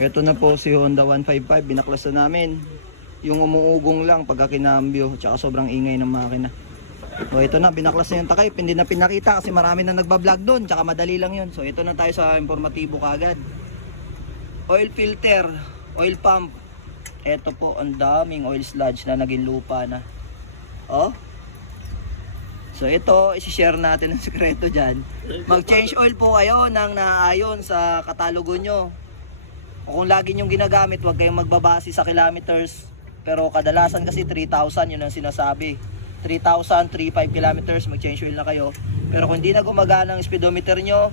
Ito na po si Honda 155, binaklas na namin. Yung umuugong lang pagka kinambyo, tsaka sobrang ingay ng makina. So ito na, binaklas na yung takip, hindi na pinakita kasi marami na nagbablog doon, tsaka madali lang yun. So ito na tayo sa informatibo kagad. Oil filter, oil pump. Ito po, ang daming oil sludge na naging lupa na. Oh. So ito, isi-share natin ang sekreto dyan. Mag-change oil po kayo nang naayon sa katalogo nyo. O kung lagi nyong ginagamit, huwag kayong magbabase sa kilometers. Pero kadalasan kasi 3,000 yun ang sinasabi. 3,000, 3,500 kilometers, mag-change oil na kayo. Pero kung hindi na gumagana ang speedometer nyo,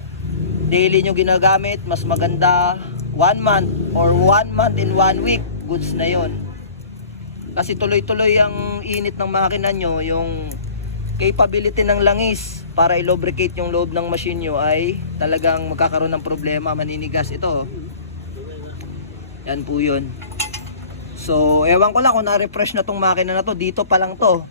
daily nyo ginagamit, mas maganda 1 month or 1 month in 1 week, goods na yon. Kasi tuloy-tuloy ang init ng makina nyo, yung capability ng langis para i-lubricate yung loob ng machine nyo ay talagang magkakaroon ng problema, maninigas ito. Yan po yun. So, ewan ko lang kung na-refresh na tong makina na to, dito pa lang to.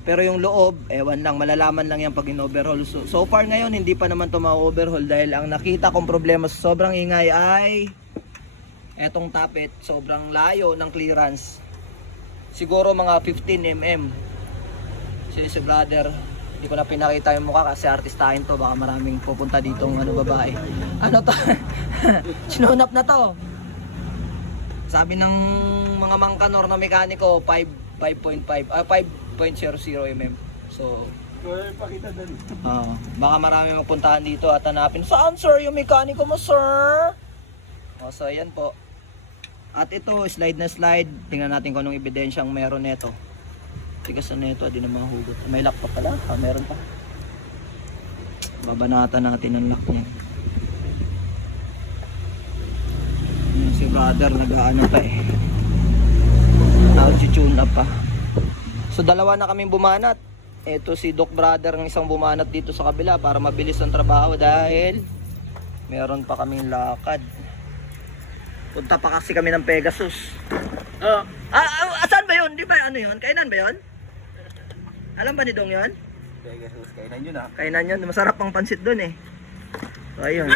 Pero yung loob, ewan lang, malalaman lang yan pag in-overhaul. So far ngayon, hindi pa naman to ma-overhaul dahil ang nakita kong problema sa sobrang ingay ay etong tappet, sobrang layo ng clearance. Siguro mga 15 mm. Si brother, hindi ko na pinakita yung mukha kasi artistahin to, baka maraming pupunta ditong babae. Ano to? Sinunap na to. Sabi ng mga mangkanor na mekaniko, 5.00 mm. So, baka marami magpuntahan dito at hanapin, saan sir yung mekaniko mo sir? So ayan po. At ito, slide na slide. Tingnan natin kung anong ebidensyang meron neto. Tigas na neto, di na mahugot. May lock pa pala, meron pa. Babanatan natin ang lock niya. Si brother nag-aano pa eh. Nag-tune up pa. So dalawa na kaming bumanat. Ito si Doc brother ng isang bumanat dito sa kabila para mabilis ang trabaho dahil meron pa kaming lakad. Punta pa kasi kami ng Pegasus. Asan ba yun? Di ba ano yun? Kainan ba yun? Alam ba ni Dong yun? Pegasus, kainan yun Kainan yun. Masarap pang pansit dun eh. So ayun.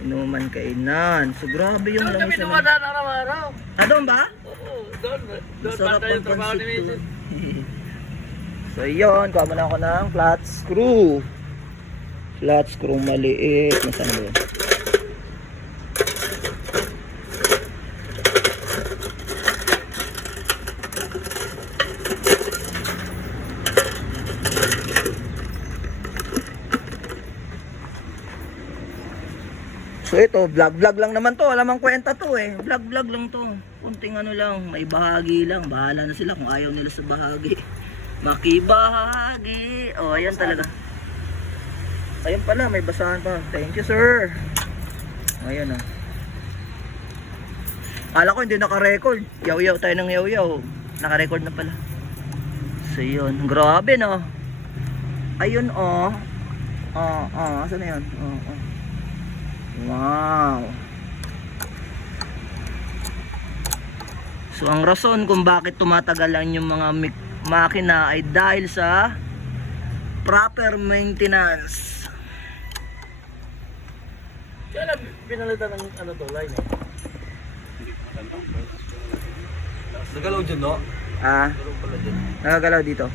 Inuman kainan. So grabe yung doon kami lamis dumadaan araw-araw. Doon ba? Oo, doon Masarap banda yung ang trabaho ni pansit Mason. dun. So yun, kuha mo na ako ng flat screw. Flat screw maliit. Nasaan ba yun? So ito, vlog lang naman to. Alam ang kwenta to eh. Vlog lang to. Kunting ano lang, may bahagi lang. Bahala na sila kung ayaw nila sa bahagi. Makibahagi. Oh, ayan talaga. Ayun pala, may basahan pa. Thank you, sir. Ayan oh. Kala ko hindi naka-record. Yaw-yaw tayo ng yaw-yaw. Naka-record na pala. So yun, grabe no. Ayun oh. Asan na yun? Wow. So ang rason kung bakit tumatagalan yung mga makina ay dahil sa proper maintenance. Kaya na pinalitan ng ano to, line eh. Nagalaw dyan, no? Nakagalaw dito.